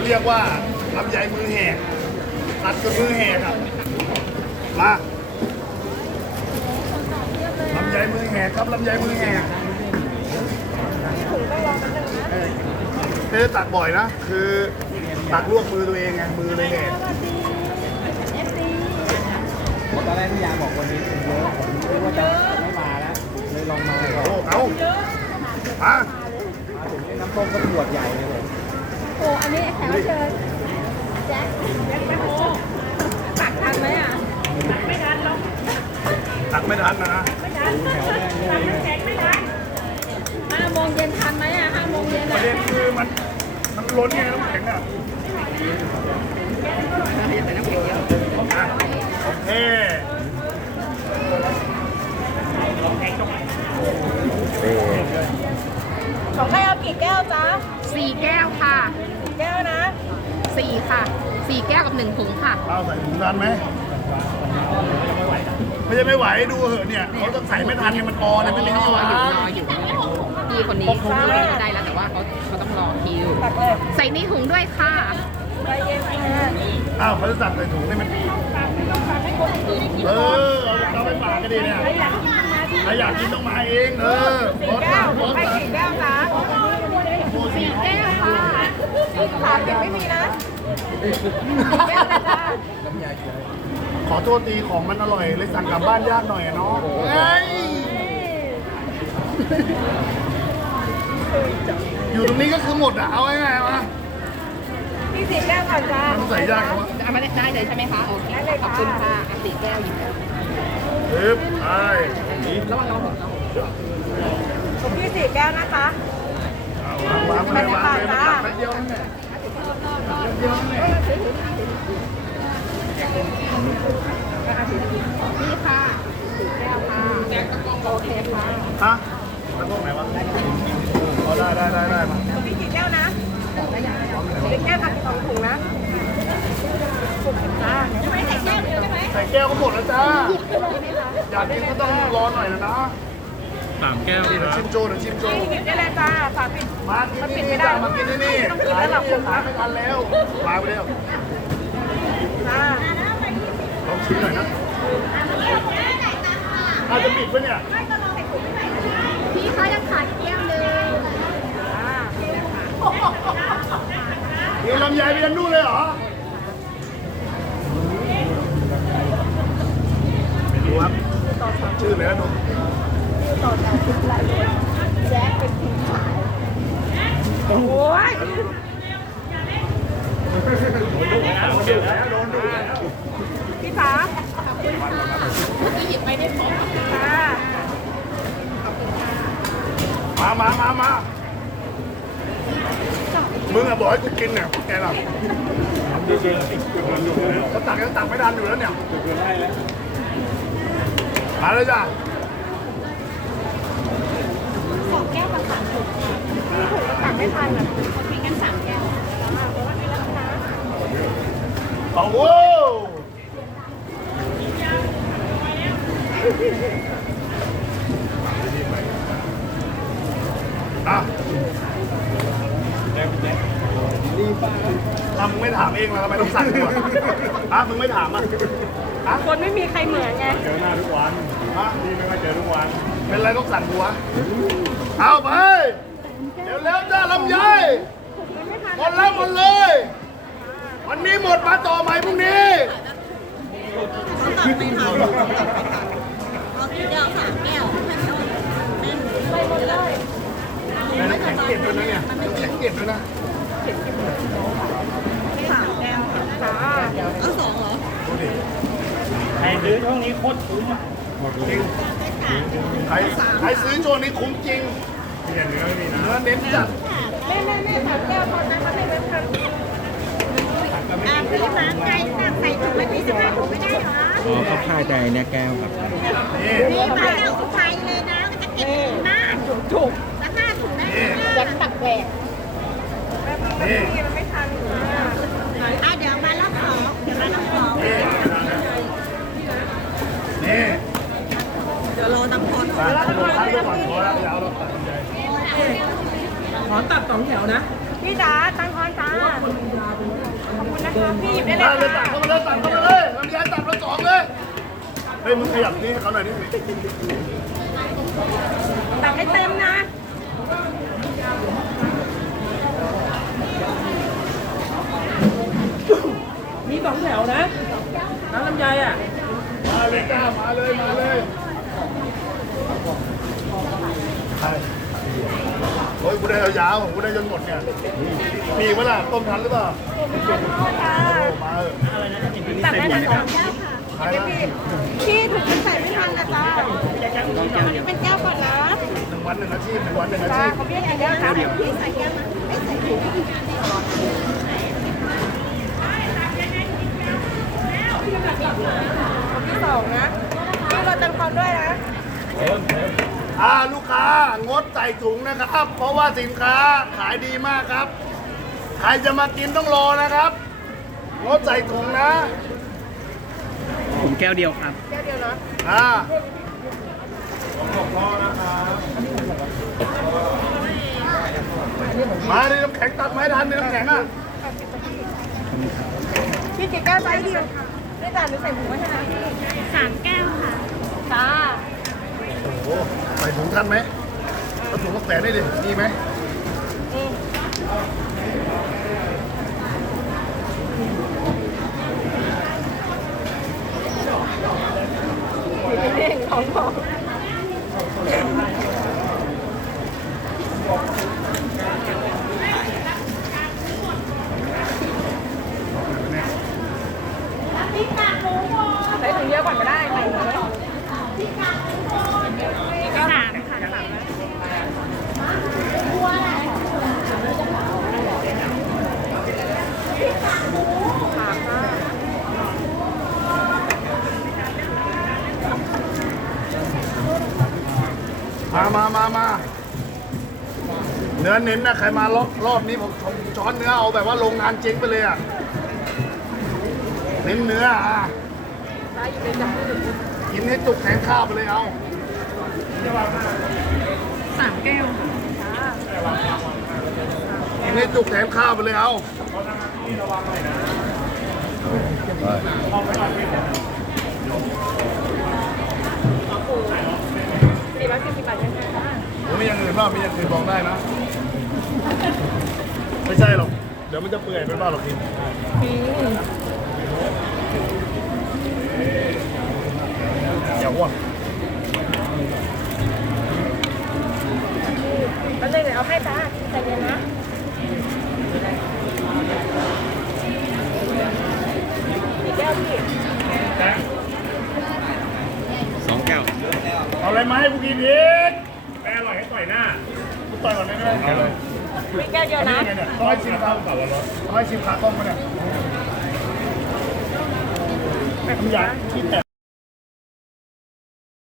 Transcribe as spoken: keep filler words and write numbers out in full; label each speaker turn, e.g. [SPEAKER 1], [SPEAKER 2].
[SPEAKER 1] เรียกว่าลำไยมือแหกตัดจนมือแหกครับมาลำไยมือแหกครับลำไยมือแหกเธอตักบ่อยนะคือตักลวกมือตัวเองไงมือเลยแหก
[SPEAKER 2] ตอนแรกพี่ยาบอกวันนี้คนเยอะผมคิดว่าจะไม่มาแล้วเลยลองมาก่อน
[SPEAKER 1] โอ้เอามา
[SPEAKER 2] มาถึงนี่น้ำต้มก็ขวดใหญ่เลยผม
[SPEAKER 3] โอ้อันนี้แขกรับเชิญแจ็คแจ็คแม่โอ้ตักทันไหมอ่ะไม่ทันหรอก
[SPEAKER 1] ตักไม่ทันนะ
[SPEAKER 3] ไม่ทันตักน้ำแข็งไม่ทันห้าโมงเย็นทันไหมอ่ะห้าโมงเย็น
[SPEAKER 1] ประ
[SPEAKER 3] อ่ะ
[SPEAKER 1] เด็นคือมันมันล้นไงน้ำแข็งอ่ะอ่ะโอเค
[SPEAKER 3] ของใครเอากี่แก้วจ๊ะ
[SPEAKER 4] สี่แก้วค่ะ
[SPEAKER 3] แก้วนะ
[SPEAKER 4] สี่ค่ะสี่แก้วกับหนึ่งถุงค่ะ
[SPEAKER 1] เอาใส่ถุงทันไหมไม่ใช่ไม่ไหวดูเหอะเนี่ยเขาต้องใส่ไม่ทันเนี่ยมันปอเนี่ยไม่มีที่วาง
[SPEAKER 4] รออยู่พี่คนนี้เขาได้แล้วแต่ว่าเขาเขาต้องรอคิว
[SPEAKER 3] ตักเลย
[SPEAKER 4] ใส่ในถุงด้วยค่ะ
[SPEAKER 3] ใจเย็นค่ะ
[SPEAKER 1] อ้าวเขาจะสั่งใส่ถุงได้มันปีเออเอาเอาไปฝากก็ดีเนี่ยใครอยากกินต้องมาเองเออรถสั่งรถ
[SPEAKER 3] ให้
[SPEAKER 1] สั่ง
[SPEAKER 3] กี่แก้วจ๊ะ
[SPEAKER 4] สี่แก้วค่ะ
[SPEAKER 3] ขาเก็บไม่มีนะแก้วนะจ๊ะ
[SPEAKER 1] ขอโทษทีของมันอร่อยเลยสั่งกลับบ้านยากหน่อยอะเนาะเฮ้ยอยู่ตรงนี้ก็คือหมดอะเอาง่ายๆมา
[SPEAKER 3] พี่สี่แก้วก่อนจ้า
[SPEAKER 1] มันใส่ยากครับ
[SPEAKER 4] เอามาได้เลยใช่ไหมคะ โอเคขอบคุณค่ะอ่ะสี่แก้วอยู่แล้ว
[SPEAKER 1] ปึ๊บไอ้
[SPEAKER 4] ระวังระวังระวัง
[SPEAKER 3] ของพี่สี่แก้วนะคะ
[SPEAKER 1] วางวางเลยวางเลยมันตัดไปเดียวนั่นแหละเดียวนั่นแหละ
[SPEAKER 4] นี่ค่ะสี่แก้วค่ะโอเคค่ะ
[SPEAKER 1] ฮะแล้วตรงไหนวะอ๋อได้ได้ได้ได้มา
[SPEAKER 3] ของพี่กี่แก้วนะสี่แก้วค่ะกี่สองถุงนะจ้าใช่ไหมใส่แก้วเดียวใช่ไหม
[SPEAKER 1] ใส่แก้วก็หมดแล้วจ้าอยากกินก็ต้องรอหน่อยนะนะ
[SPEAKER 5] สามแก้ว
[SPEAKER 1] เดี๋ยว
[SPEAKER 5] นะ
[SPEAKER 1] ชิมโจเดี๋ยวชิมโจ
[SPEAKER 3] ปิดได้เลยจ้าฝาปิด
[SPEAKER 1] มากินที่นี่จ้ามากินที่นี่ขายที่นี่ขายไม่ทันแล้วลาไปแล้ว
[SPEAKER 3] จ้า
[SPEAKER 1] ลองชิมหน่อยนะอาจจะปิดปะเนี่ย
[SPEAKER 4] พี่เขายังขาดอีกแก้วนึง
[SPEAKER 1] เดี๋ยวลำไยไปยันนู่นเลยเหรอไม่รู้ครับชื่ออะไรนะหนุ่ม
[SPEAKER 3] ต่อจากทุกรายแจ็คเป็นทีมขายโอ้ย
[SPEAKER 1] โดนดุแล้วโดนดุแล้วโดนดุแล้ว
[SPEAKER 3] พี่จ๋า
[SPEAKER 4] เมื่อกี้หยิบไม่ได้พอ
[SPEAKER 3] จ้า
[SPEAKER 1] มามามามามึงอะบอกให้กูกินเนี่ยแกล่ะเขาตักยังตักไม่ทันอยู่แล้วเนี่ยมาเลยจ้ะ
[SPEAKER 3] สองแก้วกับสามถุงพี่ถุงตักไม่ทันอ่ะเขาทิ้งกันสามแก้วอ่าเดี๋ยววันนี้แล้วนะ
[SPEAKER 1] โอ้โหอ่ะทำมึงไม่ถามเองแล้วทำไมต้องสั่งกูอ่ะอ่ะมึงไม่ถามอ่ะอ่ะ
[SPEAKER 3] คนไม่มีใครเหมือนไง
[SPEAKER 1] เจอหน้าทุกวันฮะนี่ไม่ค่อยเจอทุกวัน เป็นไรต้องสั่งกูวะเอาไปเดี๋ยวแล้วจ้าลำไยหมดแล้วหมดเลย วันนี้หมดมาต่อใหม่พรุ่งนี้
[SPEAKER 6] เอาเดียวสามแก้ว
[SPEAKER 3] ไปหมดเลย
[SPEAKER 1] น้ำแข็งเก็บด้วยนะเนี่ยน้ำแข็งเก็บด้วยนะ
[SPEAKER 3] สามแก้วจ้า
[SPEAKER 6] เอาสองเหรอ
[SPEAKER 1] ดูดิ
[SPEAKER 5] ใครซื้อช่วงนี้โคตรคุ้มอ่ะ
[SPEAKER 1] จริงใครใครซื้อโจนี้คุ้มจริง
[SPEAKER 5] มีแต่เนื้อไม่มีนะ
[SPEAKER 1] เนื้อเน้นจัด
[SPEAKER 3] แม่แม่แม่สามแก้วตอนนั้นมันให้เว็บพัน
[SPEAKER 6] อ่าพี่มาไก่ตักใส่ถุงไม่มีสิบห้าถุงไม่ได้เหรอ
[SPEAKER 2] อ๋อเขาค่ายใจเนี่ยแก้วครับ
[SPEAKER 1] นี่
[SPEAKER 6] นี่มาแก้วสุดท้ายเลยนะมันจะเก็บถุงหน้าถุงถุงแล้วหน้าถุงได้ไหม
[SPEAKER 3] แจ็คตักแหวก
[SPEAKER 1] นี่
[SPEAKER 3] มันไม่ทันอ่า
[SPEAKER 6] อ่ะเดี๋ยวมารอบสองเดี๋ยวมารอบสอง
[SPEAKER 1] นี่นี่
[SPEAKER 6] เดี๋ยวรอน้ำพร
[SPEAKER 1] ตัดขนมปังด้วยก่อนพอแล้วอย่าเอาหรอกตัดลำไย
[SPEAKER 3] พี่จ๋าตังคอนจ้า
[SPEAKER 6] พี่หยิบได้
[SPEAKER 1] ได้
[SPEAKER 6] เลย
[SPEAKER 1] เลยตั
[SPEAKER 6] ค่ะ
[SPEAKER 1] กเข้ามาเลยตักเข้ามาเลยลำไยตักมาสองเลยเฮ้ยมึงขยับนี่ให้เขาหน่อยนี่
[SPEAKER 6] ตักให้เต็มนะ
[SPEAKER 2] มีสองแถวนะ น้ำลำไยอ่ะ
[SPEAKER 1] มาเลยจ้ามาเลยมาเลยใช่โอ้ยกูได้ยาวๆกูได้จนหมดเนี่ยมีเวลาต้มทันหรือเปล่ามาเออ
[SPEAKER 6] ตักได้ทั้งสองแก้วค่ะ
[SPEAKER 1] ใครนะ
[SPEAKER 6] พี่ถูกใส่ไม่ทันนะจ้าอันนี้เป็นแก้วก่อนนะ
[SPEAKER 1] หนึ่งวันหนึ่งอาชีพหนึ่งวันหนึ่งอา
[SPEAKER 6] จ้า
[SPEAKER 1] ชีพ
[SPEAKER 6] เขาเรียกอย่างเดียวครับพี่ใส่แก้วมาไม่ใส่ถุงที่สองนะพี่รถเต็มความด้วยนะ
[SPEAKER 1] อ่าลูกค้างดใส่ถุงนะครับ เพราะว่าสินค้าขายดีมากครับ ใครจะมากินต้องรอนะครับงดใส่ถุงนะ
[SPEAKER 2] ผมแก้วเดียวครับ
[SPEAKER 6] แก้วเดียวนะ
[SPEAKER 1] อ่ามาดิน้ำแข็งตักไม้ทันดิน้ำแข็งอ่ะ
[SPEAKER 6] พี่กี่แก้วไซส์เดียวไม่จ่ายหรือใส่ถุงไว้ให้นะพี่สามแก้วค่ะจ้า
[SPEAKER 1] โอ้โหใส่ถุงทันไหมเอาถุงมาแปะได้ดิมีไหม
[SPEAKER 6] เองของของ ใส่ถุงเยอะก่อนก็ได้ใส่ถุงเลยสามค่ะสามแล้ว
[SPEAKER 1] มามามามาเนื้อเน้นนะใครมารอบรอบนี้ผมผมช้อนเนื้อเอาแบบว่าโรงงานเจ๊งไปเลยอ่ะเน้นเนื้ออ่ะกินให้จุกแขนข้าวไปเลยเอา
[SPEAKER 6] สามแก้ว
[SPEAKER 1] กินให้จุกแขนข้าวไปเลยเอา
[SPEAKER 6] สี่ร้อยสี่สิบบาทยังไง
[SPEAKER 1] ผมมีอย่างอื่นบ้างมีอย่างอื่นบอกได้นะ ไม่ใช่หรอก เดี๋ยวมันจะเปื่อยเป็นบ้าหรอกกินอย่าอ้วน
[SPEAKER 6] แล้วเลยเดี๋ยวเอาให้จ้าใจเย็นนะอีกแก้วพี่
[SPEAKER 2] สองแก้ว
[SPEAKER 1] เอาอะไรมาให้กูกินอีกแม่อร่อยให้ต่อยหน้ากูต่อยก่อนได้ไหมเอาเลย
[SPEAKER 6] มีแก้วเดียวนะ
[SPEAKER 1] เนี่ยร้อยชิมครับร้อยชิมขากล้องมาเนี่ยทำยาที่แตก